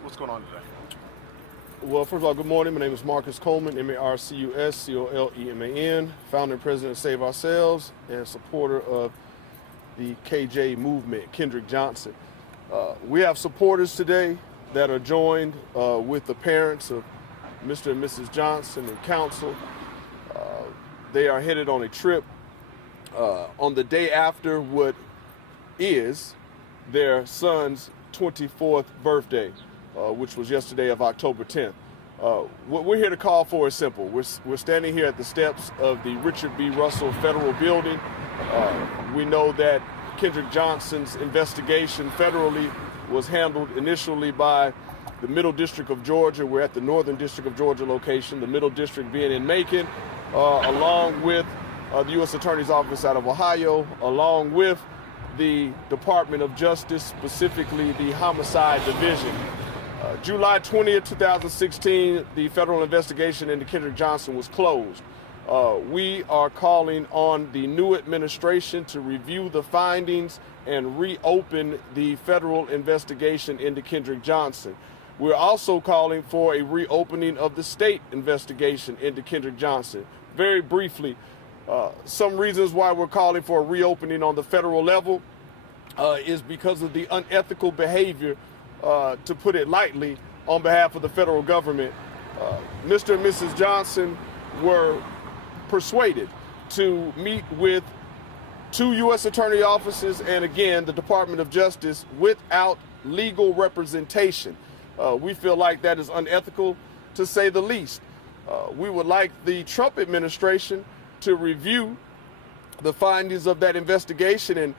What's going on today? Well, first of all, good morning. My name is Marcus Coleman, Marcus Coleman, founder and president of Save Ourselves and supporter of the KJ movement, Kendrick Johnson. We have supporters today that are joined with the parents of Mr. and Mrs. Johnson and counsel. They are headed on a trip on the day after what is their son's 24th birthday, which was yesterday of October 10th. What we're here to call for is simple. We're standing here at the steps of the Richard B. Russell Federal Building. We know that Kendrick Johnson's investigation federally was handled initially by the Middle District of Georgia. We're at the Northern District of Georgia location, the Middle District being in Macon, along with the U.S. Attorney's Office out of Ohio, along with the Department of Justice, specifically the Homicide Division. July 20th, 2016, the federal investigation into Kendrick Johnson was closed. We are calling on the new administration to review the findings and reopen the federal investigation into Kendrick Johnson. We're also calling for a reopening of the state investigation into Kendrick Johnson. Very briefly, some reasons why we're calling for a reopening on the federal level is because of the unethical behavior, to put it lightly, on behalf of the federal government. Mr. and Mrs. Johnson were persuaded to meet with 2 U.S. Attorney offices and, again, the Department of Justice without legal representation. We feel like that is unethical, to say the least. We would like the Trump administration to review the findings of that investigation, and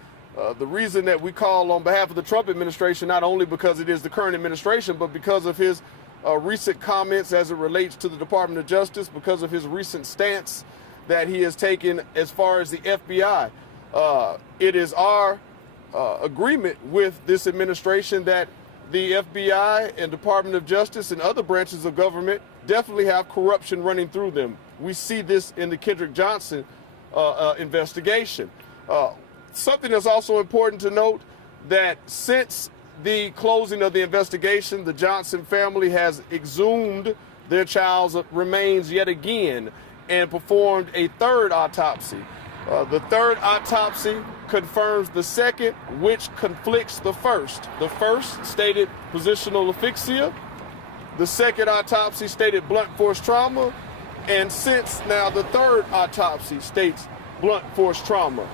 the reason that we call on behalf of the Trump administration, not only because it is the current administration, but because of his recent comments as it relates to the Department of Justice, because of his recent stance that he has taken as far as the FBI. It is our agreement with this administration that the FBI and Department of Justice and other branches of government definitely have corruption running through them. We see this in the Kendrick Johnson investigation. Something that's also important to note, that since the closing of the investigation, the Johnson family has exhumed their child's remains yet again and performed a third autopsy. The third autopsy confirms the second, which conflicts the first. The first stated positional asphyxia. The second autopsy stated blunt force trauma. And since now the third autopsy states blunt force trauma.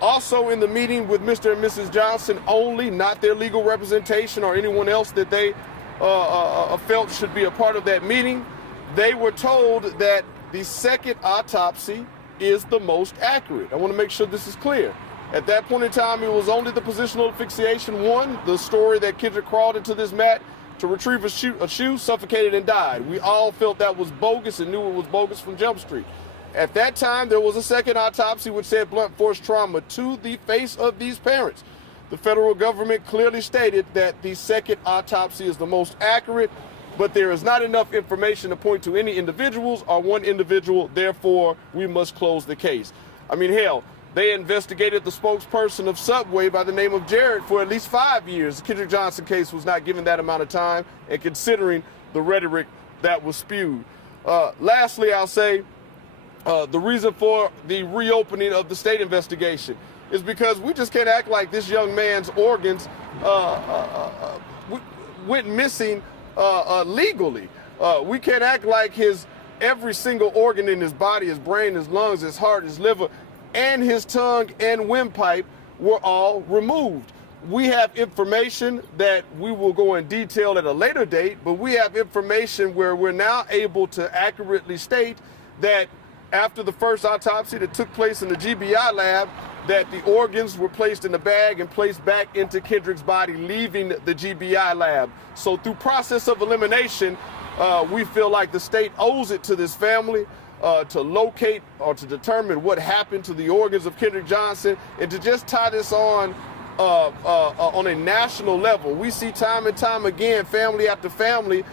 Also in the meeting with Mr. and Mrs. Johnson only, not their legal representation or anyone else that they felt should be a part of that meeting, they were told that the second autopsy is the most accurate. I want to make sure this is clear. At that point in time, it was only the positional asphyxiation one, the story that Kendrick crawled into this mat to retrieve a shoe, suffocated, and died. We all felt that was bogus and knew it was bogus from Jump Street. At that time, there was a second autopsy which said blunt force trauma to the face of these parents. The federal government clearly stated that the second autopsy is the most accurate, but there is not enough information to point to any individuals or one individual. Therefore, we must close the case. I mean, hell, they investigated the spokesperson of Subway by the name of Jared for at least 5 years. The Kendrick Johnson case was not given that amount of time, and considering the rhetoric that was spewed. Lastly, I'll say the reason for the reopening of the state investigation is because we just can't act like this young man's organs went missing legally. We can't act like his every single organ in his body, his brain, his lungs, his heart, his liver, and his tongue and windpipe were all removed. We have information that we will go in detail at a later date, but we have information where we're now able to accurately state that after the first autopsy that took place in the GBI lab, that the organs were placed in a bag and placed back into Kendrick's body, leaving the GBI lab. So through process of elimination, we feel like the state owes it to this family to locate or to determine what happened to the organs of Kendrick Johnson, and to just tie this on a national level. We see time and time again, family after family,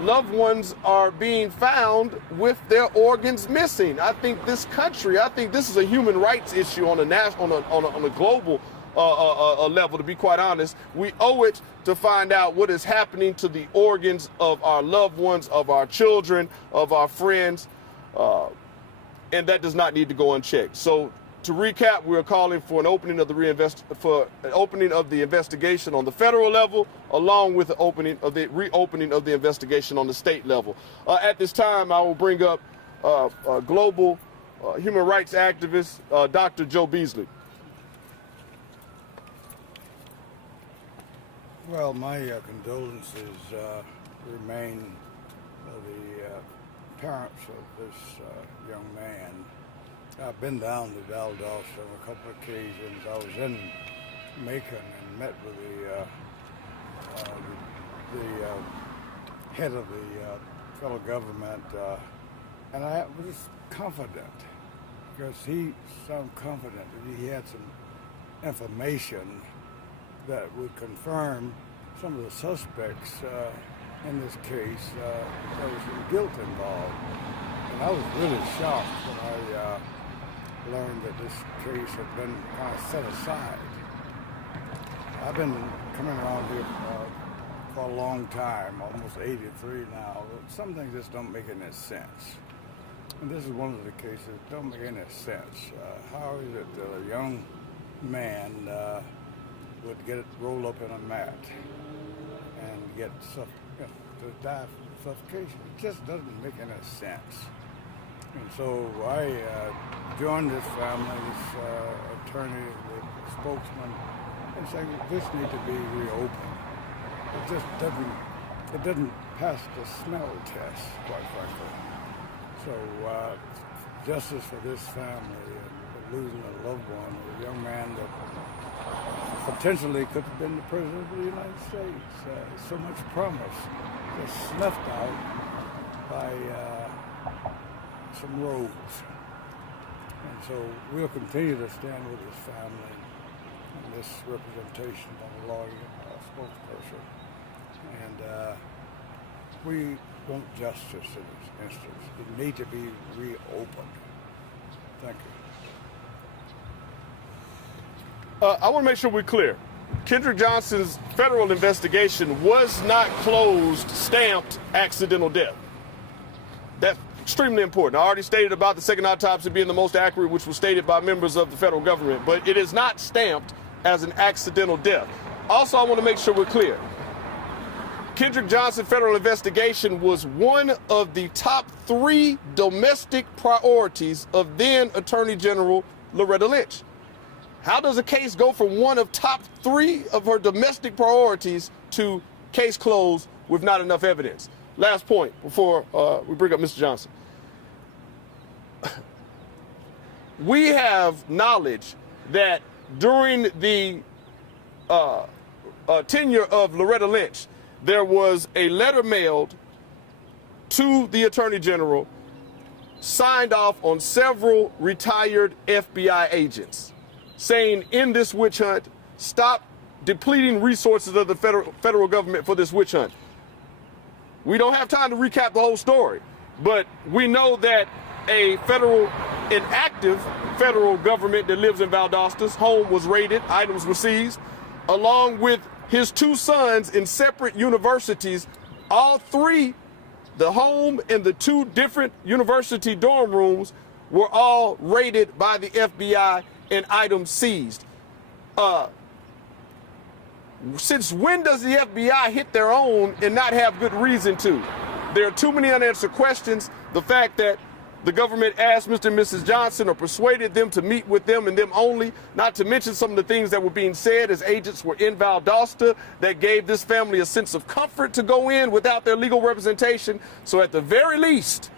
loved ones are being found with their organs missing. I think this country, I think this is a human rights issue on a global level, to be quite honest. We owe it to find out what is happening to the organs of our loved ones, of our children, of our friends, and that does not need to go unchecked. So to recap, we're calling for an opening of the investigation on the federal level, along with the reopening of the investigation on the state level. At this time, I will bring up global human rights activist, Dr. Joe Beasley. Well, my condolences remain the parents of this young man. I've been down to Valdosta on a couple of occasions. I was in Macon and met with the head of the federal government, and I was confident, because he sounded confident that he had some information that would confirm some of the suspects in this case. There was some guilt involved, and I was really shocked when I learned that this case had been kind of set aside. I've been coming around here for a long time, almost 83 now. Some things just don't make any sense. And this is one of the cases that don't make any sense. How is it that a young man would get it rolled up in a mat and get to die from suffocation? It just doesn't make any sense. And so I joined this family, this attorney, the spokesman, and saying this needs to be reopened. It just doesn't pass the smell test, quite frankly. So justice for this family, losing a loved one, a young man that potentially could have been the president of the United States. So much promise just snuffed out by some rogues. And so we'll continue to stand with his family and this representation by the lawyer and spokesperson. And we want justice in this instance. It needs to be reopened. Thank you. I want to make sure we're clear. Kendrick Johnson's federal investigation was not closed, stamped accidental death. That's extremely important. I already stated about the second autopsy being the most accurate, which was stated by members of the federal government, but it is not stamped as an accidental death. Also, I want to make sure we're clear. Kendrick Johnson federal investigation was one of the top 3 domestic priorities of then Attorney General Loretta Lynch. How does a case go from one of top 3 of her domestic priorities to case closed with not enough evidence? Last point before we bring up Mr. Johnson. We have knowledge that during the tenure of Loretta Lynch, there was a letter mailed to the Attorney General, signed off on several retired FBI agents, saying in this witch hunt, stop depleting resources of the federal government for this witch hunt. We don't have time to recap the whole story, but we know that an active federal government that lives in Valdosta's home was raided, items were seized, along with his 2 sons in separate universities. All 3, the home and the 2 different university dorm rooms, were all raided by the FBI and items seized. Since when does the FBI hit their own and not have good reason to? There are too many unanswered questions. The fact that the government asked Mr. and Mrs. Johnson or persuaded them to meet with them and them only, not to mention some of the things that were being said as agents were in Valdosta that gave this family a sense of comfort to go in without their legal representation. So at the very least,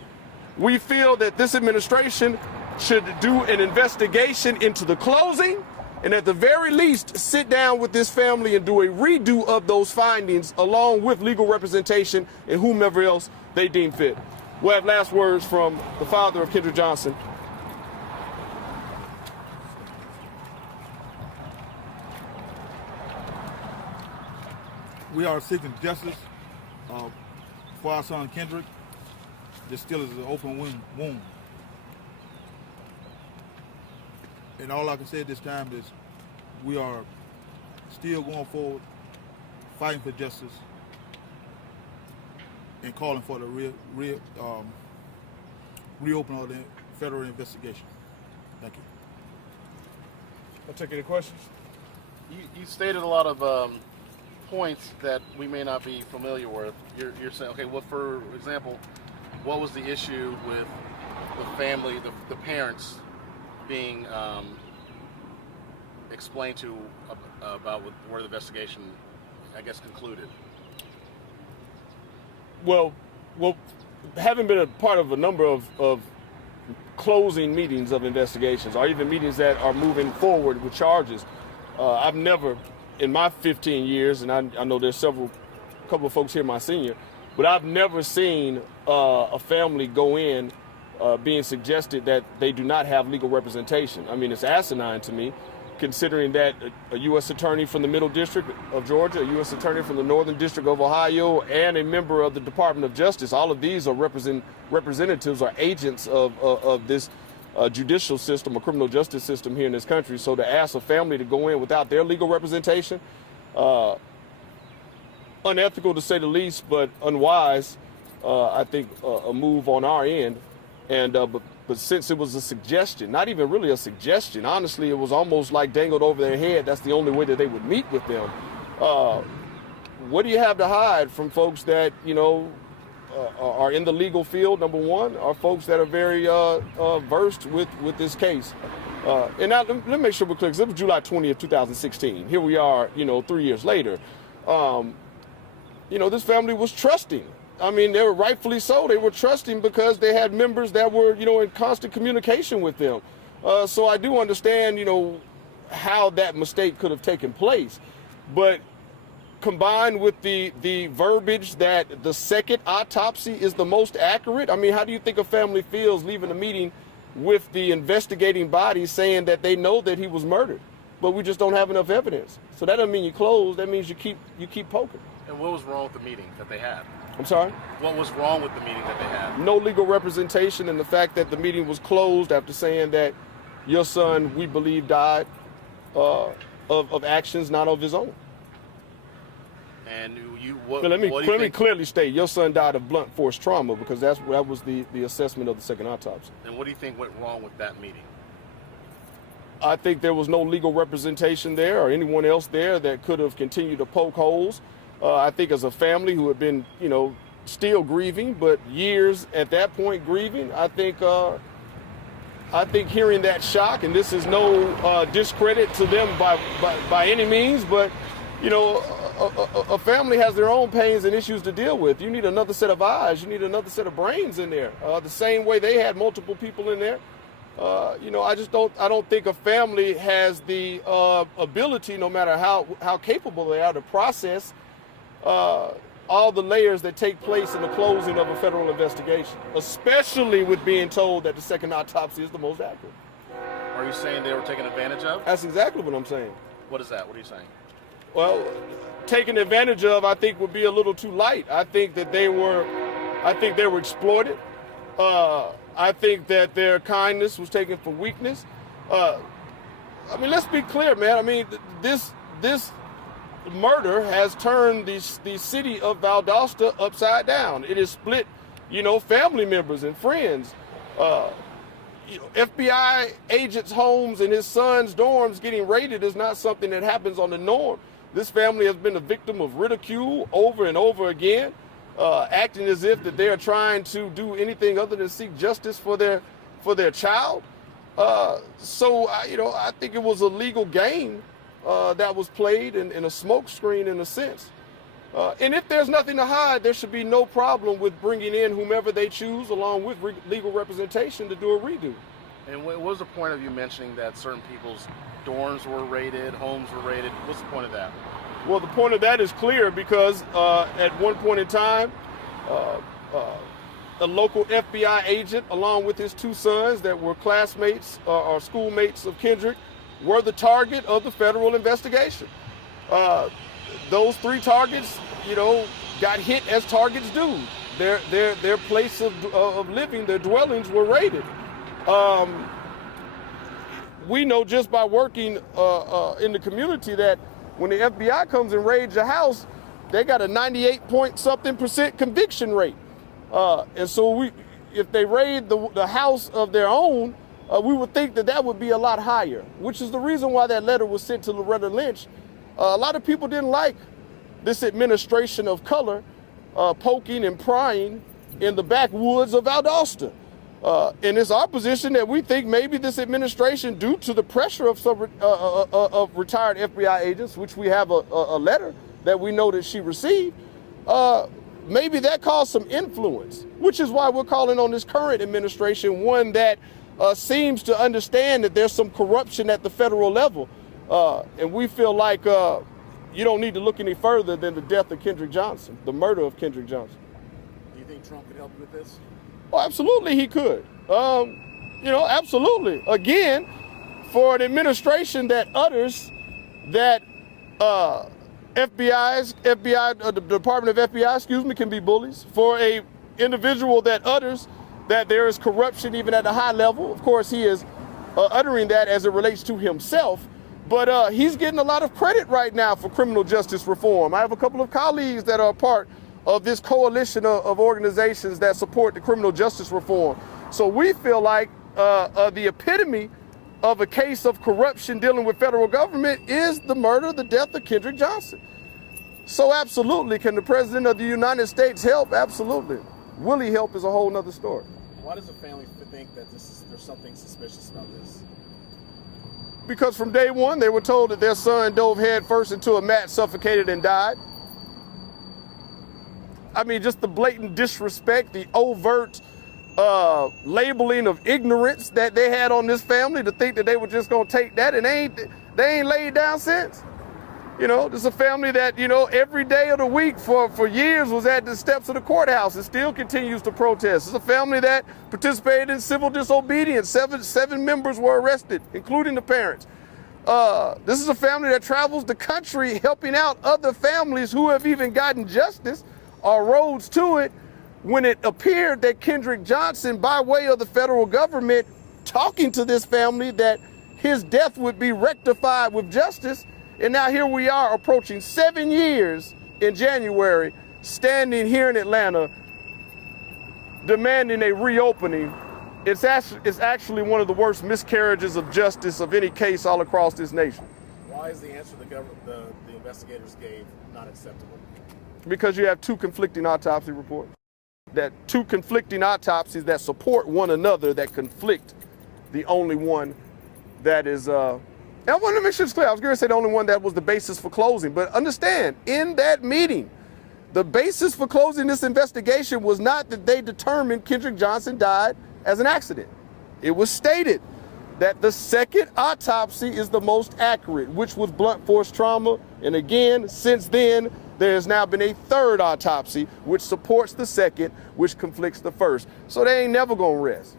we feel that this administration should do an investigation into the closing, and at the very least, sit down with this family and do a redo of those findings along with legal representation and whomever else they deem fit. We'll have last words from the father of Kendrick Johnson. We are seeking justice for our son Kendrick. This still is an open wound. And all I can say at this time is we are still going forward, fighting for justice, and calling for the reopening of the federal investigation. Thank you. I'll take any questions. You stated a lot of points that we may not be familiar with. You're saying, okay, well, for example, what was the issue with the family, the parents being explained to about where the investigation, I guess, concluded? Well, having been a part of a number of closing meetings of investigations, or even meetings that are moving forward with charges, I've never, in my 15 years, and I know there's couple of folks here my senior, but I've never seen a family go in being suggested that they do not have legal representation. I mean, it's asinine to me, considering that a U.S. attorney from the Middle District of Georgia, a U.S. attorney from the Northern District of Ohio, and a member of the Department of Justice, all of these are representatives or agents of this judicial system or criminal justice system here in this country. So to ask a family to go in without their legal representation, unethical to say the least, but unwise, I think, a move on our end. And but since it was a suggestion, not even really a suggestion, honestly, it was almost like dangled over their head. That's the only way that they would meet with them. What do you have to hide from folks that, are in the legal field, number one, are folks that are very versed with this case? And now let me make sure we're clear, because it was July 20th, 2016. Here we are, 3 years later. This family was trusting. I mean, they were rightfully so. They were trusting because they had members that were, in constant communication with them. So I do understand, how that mistake could have taken place. But combined with the verbiage that the second autopsy is the most accurate, I mean, how do you think a family feels leaving a meeting with the investigating body saying that they know that he was murdered, but we just don't have enough evidence? So that doesn't mean you close. That means you keep poking. And what was wrong with the meeting that they had? I'm sorry? What was wrong with the meeting that they had? No legal representation, and the fact that the meeting was closed after saying that your son, we believe, died of actions not of his own. And Let me clearly state, your son died of blunt force trauma, because that was the assessment of the second autopsy. And what do you think went wrong with that meeting? I think there was no legal representation there or anyone else there that could have continued to poke holes. I think as a family who had been, still grieving, but years at that point grieving, I think hearing that shock, and this is no discredit to them by any means, but, a family has their own pains and issues to deal with. You need another set of eyes. You need another set of brains in there. The same way they had multiple people in there. I don't think a family has the ability, no matter how capable they are, to process all the layers that take place in the closing of a federal investigation, especially with being told that the second autopsy is the most accurate. Are you saying they were taken advantage of? That's exactly what I'm saying. What is that? What are you saying? Well, taken advantage of, I think, would be a little too light. I think they were exploited. I think that their kindness was taken for weakness. Let's be clear, man. I mean, this murder has turned the city of Valdosta upside down. It has split, family members and friends. FBI agents' homes and his son's dorms getting raided is not something that happens on the norm. This family has been a victim of ridicule over and over again, acting as if that they are trying to do anything other than seek justice for their child. So I think it was a legal game that was played in a smokescreen in a sense. And if there's nothing to hide, there should be no problem with bringing in whomever they choose along with legal representation to do a redo. And what was the point of you mentioning that certain people's dorms were raided, homes were raided? What's the point of that? Well, the point of that is clear because at one point in time, a local FBI agent, along with his two sons that were classmates or schoolmates of Kendrick, were the target of the federal investigation. Those three targets, got hit as targets do. Their place of living, their dwellings were raided. we know just by working in the community that when the FBI comes and raids a house, they got a 98-point-something% conviction rate. And so if they raid the house of their own, we would think that that would be a lot higher, which is the reason why that letter was sent to Loretta Lynch. A lot of people didn't like this administration of color poking and prying in the backwoods of Valdosta. And it's our position that we think maybe this administration, due to the pressure of some of retired FBI agents, which we have a letter that we know that she received, maybe that caused some influence, which is why we're calling on this current administration, one that seems to understand that there's some corruption at the federal level. And we feel like you don't need to look any further than the death of Kendrick Johnson, the murder of Kendrick Johnson. Do you think Trump could help you with this? Oh, absolutely he could. Absolutely. Again, for an administration that utters that the Department of FBI, can be bullies. For a individual that utters that there is corruption even at a high level, of course he is uttering that as it relates to himself, but he's getting a lot of credit right now for criminal justice reform. I have a couple of colleagues that are a part of this coalition of organizations that support the criminal justice reform. So we feel like the epitome of a case of corruption dealing with federal government is the murder, the death of Kendrick Johnson. So absolutely, can the President of the United States help? Absolutely. Will he help is a whole nother story. Why does the family think that there's something suspicious about this? Because from day one, they were told that their son dove headfirst into a mat, suffocated, and died. I mean, just the blatant disrespect, the overt labeling of ignorance that they had on this family to think that they were just gonna take that, and they ain't laid down since. You know, this is a family that, every day of the week for years was at the steps of the courthouse and still continues to protest. It's a family that participated in civil disobedience. Seven members were arrested, including the parents. This is a family that travels the country helping out other families who have even gotten justice or roads to it, when it appeared that Kendrick Johnson, by way of the federal government, talking to this family that his death would be rectified with justice. And now here we are approaching 7 years in January, standing here in Atlanta, demanding a reopening. It's actually one of the worst miscarriages of justice of any case all across this nation. Why is the answer the investigators gave not acceptable? Because you have two conflicting autopsy reports. That two conflicting autopsies that support one another, that conflict the only one that is, and I want to make sure it's clear. I was going to say the only one that was the basis for closing. But understand, in that meeting, the basis for closing this investigation was not that they determined Kendrick Johnson died as an accident. It was stated that the second autopsy is the most accurate, which was blunt force trauma. And again, since then, there has now been a third autopsy, which supports the second, which conflicts the first. So they ain't never going to rest.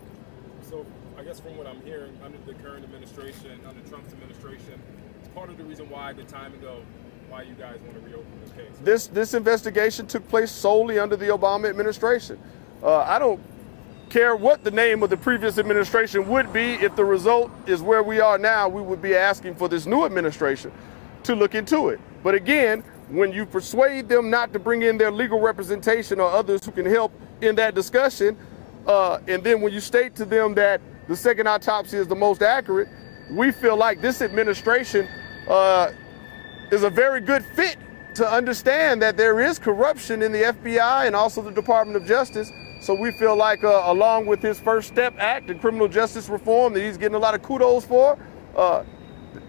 So I guess from what I'm hearing, under the current administration, under Trump's administration, it's part of the reason why the timing of why you guys want to reopen this case. This investigation took place solely under the Obama administration. I don't care what the name of the previous administration would be. If the result is where we are now, we would be asking for this new administration to look into it. But again, when you persuade them not to bring in their legal representation or others who can help in that discussion, and then when you state to them that the second autopsy is the most accurate, we feel like this administration is a very good fit to understand that there is corruption in the FBI and also the Department of Justice. So we feel like along with his First Step Act and criminal justice reform that he's getting a lot of kudos for,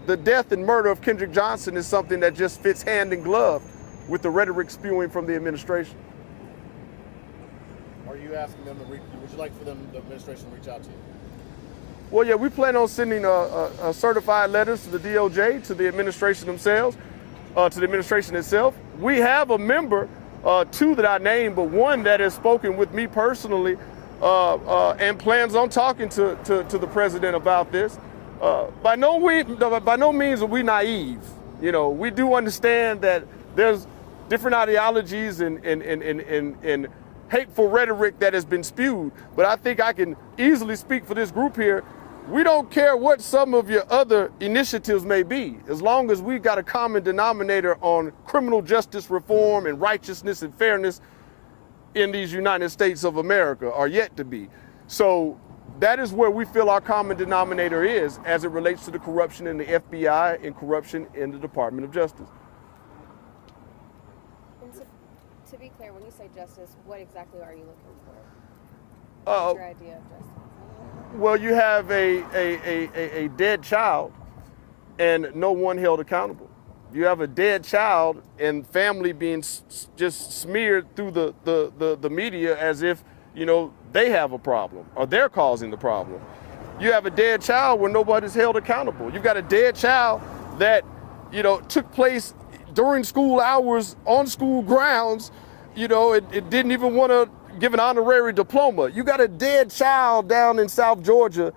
the death and murder of Kendrick Johnson is something that just fits hand in glove with the rhetoric spewing from the administration. Are you asking them to would you like for the administration to reach out to you? Well, yeah, we plan on sending certified letters to the DOJ, to the administration themselves, to the administration itself. We have a member, two that I named, but one that has spoken with me personally and plans on talking to the president about this. By no means are we naive. You know, we do understand that there's different ideologies and hateful rhetoric that has been spewed. But I think I can easily speak for this group here We don't care what some of your other initiatives may be, as long as we got a common denominator on criminal justice reform and righteousness and fairness in these United States of America are yet to be. So that is where we feel our common denominator is as it relates to the corruption in the FBI and corruption in the Department of Justice. And to be clear, when you say justice, what exactly are you looking for? Uh, What's your idea of justice? Well, you have a dead child and no one held accountable. You have a dead child and family being just smeared through the media as if, you know, they have a problem or they're causing the problem. You have a dead child where nobody's held accountable. You've got a dead child that, you know, took place during school hours on school grounds. You know, it didn't even want to give an honorary diploma. You got a dead child down in South Georgia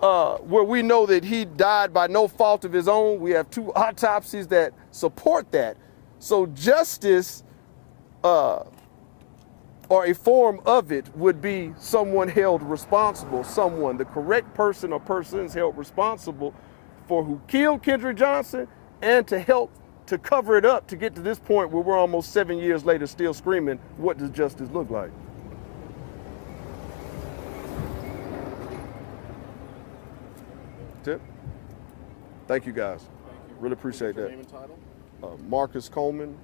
where we know that he died by no fault of his own. We have 2 autopsies that support that. So justice or a form of it would be someone held responsible, the correct person or persons held responsible for who killed Kendrick Johnson and to help to cover it up to get to this point where we're almost 7 years later still screaming, what does justice look like? Tip. Thank you guys. Really appreciate that. Name and title? Marcus Coleman,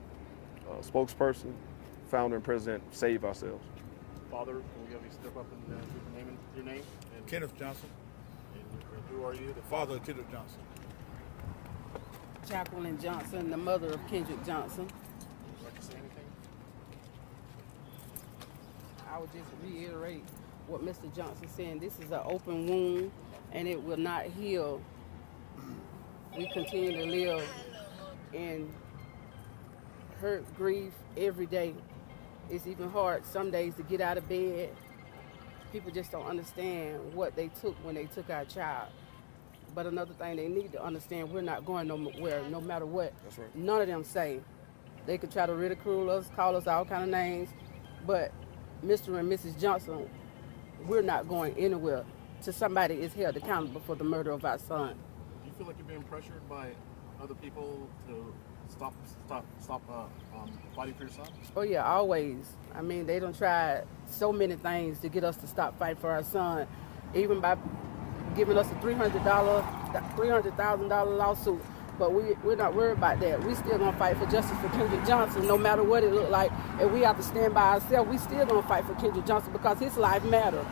spokesperson, founder and president, Save Ourselves. Father, can we have you step up and give your name? And Kenneth Johnson, who are you? The father of Kendrick Johnson. Jacqueline Johnson, the mother of Kendrick Johnson. Would you like to say anything? I would just reiterate what Mr. Johnson said. This is an open wound and it will not heal. We continue to live in hurt, grief every day. It's even hard some days to get out of bed. People just don't understand what they took when they took our child. But another thing they need to understand, we're not going nowhere, no matter what. That's right. None of them say. They could try to ridicule us, call us all kind of names, but Mr. and Mrs. Johnson, we're not going anywhere till somebody is held accountable for the murder of our son. Do you feel like you're being pressured by other people to stop fighting for your son? Oh yeah, always. I mean, they done tried so many things to get us to stop fighting for our son, even by giving us a $300,000 lawsuit. But we're not worried about that. We still gonna fight for justice for Kendrick Johnson, no matter what it look like. And we have to stand by ourselves. We still gonna fight for Kendrick Johnson because his life matters.